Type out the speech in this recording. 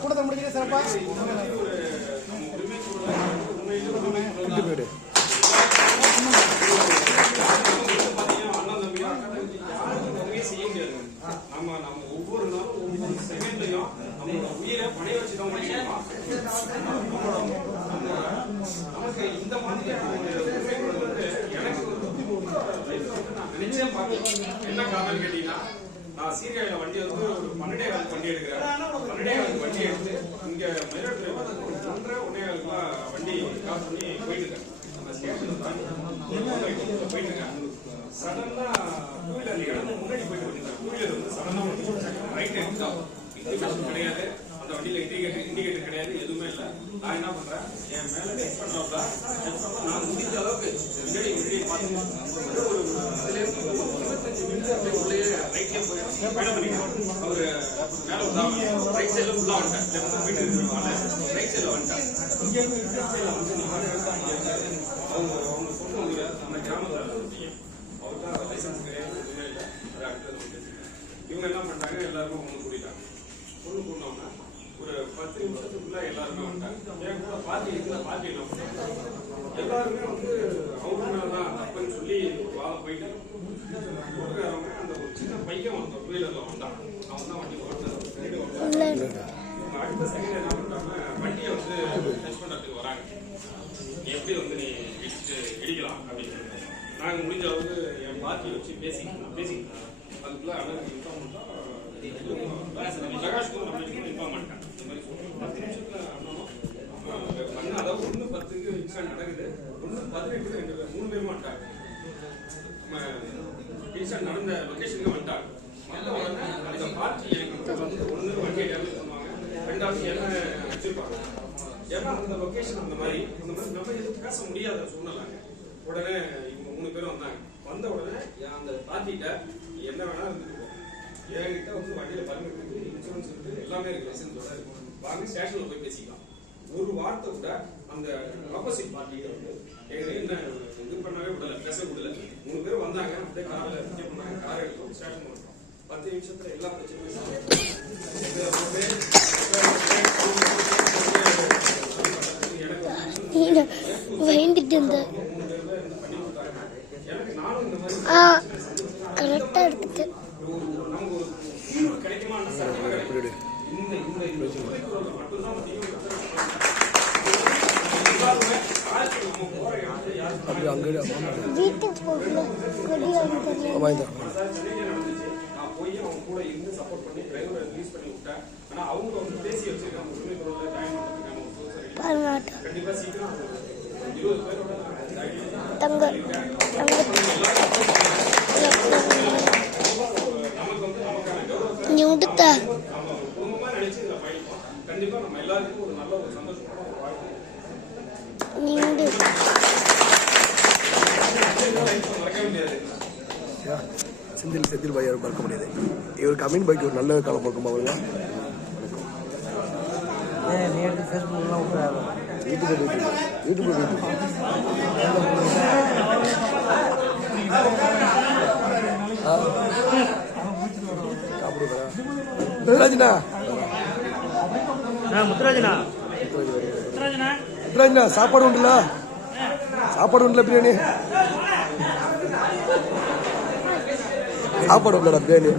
கூட்டத்தை முடிக்கிற சிறப்பா ஒவ்வொரு நாளும் ஒவ்வொரு செகண்ட்லையும் நம்மளோட உயிரை பணைய வச்சுதான் நமக்கு இந்த மாதிரியான எனக்கு நிச்சயம் என்ன காரணம் கேட்டீங்கன்னா, நான் சீர்காழியில வண்டி வந்து ஒரு 12 வண்டி எடுக்கிறேன். 12 வண்டி எடுத்து இங்க மயிலாடுதுறை ஒரு 1:30 வண்டி காசு பண்ணி போயிட்டு இருக்கேன். அந்த ஸ்டேஷன் போயிட்டு இருக்கேன். சடனா டூ வீலர் இடத்துல முன்னாடி போயிட்டு இருக்கேன். டூ வீலர் வந்து சடனா ரைட் எடுத்தா இண்டிகேஷன் கிடையாது, அந்த வண்டியில இண்டிகேட்டர் கிடையாது, எதுவுமே இல்லை. நான் என்ன பண்றேன், என் மேல டெஸ்ட் பண்றப்ப நான் முடிஞ்ச அளவுக்கு முன்னாடி பார்த்து ஒரு 25 நிமிஷம் உள்ளே ரைட்லயே போய் பயணம் பண்ணிக்கிறேன். அவரு மேல வந்தாங்க, ரைட் சைட்ல ஃபுல்லா வந்துட்டேன். லெஃப்ட் போயிட்டு இருக்காங்க, ரைட் சைட்ல வந்துட்டேன். இங்க இருந்து ரைட் சைட்ல வந்து அவங்க சொன்னவங்க அந்த கிராமத்துல அவருக்கு லைசன்ஸ் கிடையாது, எதுவுமே இல்லை. இவங்க என்ன பண்ணிட்டாங்க, எல்லாருமே ஒண்ணு கூட்டிட்டாங்க. ஒண்ணு கூட்டினோம்னா ஒரு 10 நிமிஷத்துக்குள்ள எல்லாருமே வந்துட்டாங்க. என் கூட பார்ட்டி என்ன பண்ணாங்க, எல்லாருமே வந்து அவங்க மேலதான் தப்புன்னு சொல்லி வாழ போயிட்டு போட்டுக்காரவங்க அந்த ஒரு சின்ன பையன் வந்து டூ வீலர்ல வந்தான். அவன் தான் வண்டி ஓட்டுறது. அடுத்த செகண்ட் என்ன பண்றாங்க, வண்டியை வந்து டெஸ்ட் பண்றதுக்கு வராங்க. எப்படி வந்து நீ இடிக்கலாம் அப்படின்னு நாங்க முடிஞ்ச அளவுக்கு என் பார்ட்டியை வச்சு பேசிக்கிட்டோம். அதுக்குள்ள அண்ணனுக்கு இன்ஃபார்ம் பண்ணா பிரகாஷ்க்கு இன்ஃபார்ம் பண்ணிட்டேன். இந்த மாதிரி 10 நிமிஷத்துல அண்ணனும் அதாவது 1:10 இன்சிடென்ட் நடக்குது. 1:18 2 பேர் 3 பேரும் வந்துட்டாங்க. இன்சிடென்ட் நடந்த லொகேஷனுக்கு வந்துட்டாங்க. வந்த உடனே அந்த பார்ட்டி எனக்கு வந்து ஒன்று வண்டியை டேமேஜ் பண்ணுவாங்க, ரெண்டாவது என்ன வச்சிருப்பாங்க. ஏன்னா அந்த லொகேஷன் அந்த மாதிரி நம்ம எதுவும் பேச முடியாத சூழ்நிலைங்க. உடனே இவங்க 3 பேரும் வந்தாங்க. வந்த உடனே அந்த பார்ட்டிகிட்ட என்ன வேணா இருந்துட்டு என்கிட்ட வந்து வண்டியில பர்மிட் இருக்கு, இன்சூரன்ஸ் இருக்கு, எல்லாமே இருக்கு, லைசன்ஸோட இருக்கு, வாங்க ஸ்டேஷன்ல போய் பேசிக்கலாம். ஒரு வார்த்தை கூட அந்த ஆப்போசிட் பார்ட்டிகிட்ட வந்து என்ன இது பண்ணவே விடல, பேச விடல. 3 பேரும் வந்தாங்க, அப்படியே கார்ல பிக்கப் பண்ணாங்க, கார் எடுத்து ஸ்டேஷன் வந்துட்டோம். 10 நிமிஷத்துல எல்லா பிரச்சனையும் பயந்துட்டு இருந்தேன். கரெக்டா இருக்குது. வீட்டுக்கு போகல போய் அவங்க கூட இருந்து சப்போர்ட் பண்ணி டிரைவரை ரிலீஸ் பண்ணி விட்டேன். ஆனா அவங்க வந்து பேசி வச்சிருக்காங்க, உரிமை குரல்ல ஜாயின் பண்றதுக்கான கண்டிப்பா சீக்கிரம் 20 பேரோட தங்க நீ உடுத்த குடும்பமா நினைச்சு இதுல பயணிப்போம். கண்டிப்பா நம்ம எல்லாருக்கும் ஒரு நல்ல ஒரு சந்தோஷமான ஒரு வாழ்க்கை நீ உடு மறக்க முடியாது. செந்தில் பாய் யாரும் மறக்க முடியாது. இவருக்கு அமீன் பாய்க்கு ஒரு நல்ல காலம் பார்க்கும் அவருங்க. முத்துராஜனா சாப்பாடு உண்டுல பிரியாணி சாப்பாடு உண்டுலடா பிரியாணி.